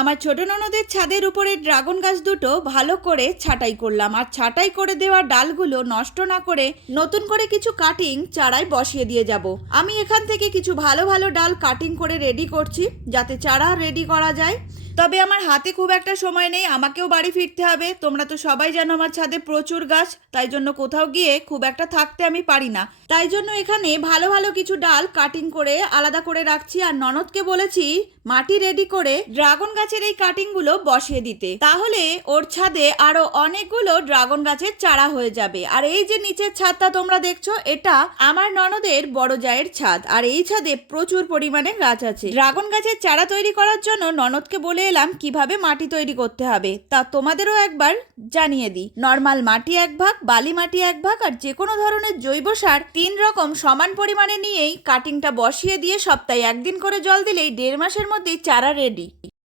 আমার ছোট ননদের ছাদের উপরে ড্রাগন গাছ দুটো ভালো করে ছাটাই করলাম। আর ছাটাই করে দেওয়া ডালগুলো নষ্ট না করে নতুন করে কিছু কাটিং চারায় বসিয়ে দিয়ে যাব। আমি এখান থেকে কিছু ভালো ভালো ডাল কাটিং করে রেডি করছি, যাতে চারা রেডি করা যায়। তবে আমার হাতে খুব একটা সময় নেই, আমাকেও বাড়ি ফিরতে হবে। তোমরা তো সবাই জানো আমার ছাদে প্রচুর গাছ, তাই জন্য কোথাও গিয়ে খুব একটা থাকতে আমি পারি না। তাই জন্য এখানে ভালো ভালো কিছু ডাল কাটিং করে আলাদা করে রাখছি আর ননদকে বলেছি মাটি রেডি করে ড্রাগন গাছের এই কাটিংগুলো বসিয়ে দিতে। তাহলে ওর ছাদে আরও অনেকগুলো ড্রাগন গাছের চারা হয়ে যাবে। আর এই যে নিচের ছাদটা তোমরা দেখছ, এটা আমার ননদের বড় জায়ের ছাদ। আর এই ছাদে প্রচুর পরিমাণে গাছ আছে। ড্রাগন গাছের চারা তৈরি করার জন্য ননদকে বলে এলাম, কীভাবে মাটি তৈরি করতে হবে, তা তোমাদেরও একবার জানিয়ে দিই। নর্মাল মাটি এক ভাগ, বালি মাটি এক ভাগ, আর যে কোনো ধরনের জৈব সার তিন রকম সমান পরিমাণে নিয়েই কাটিংটা বসিয়ে দিয়ে সপ্তাহে একদিন করে জল দিলেই দেড় মাসের মধ্যেই চারা রেডি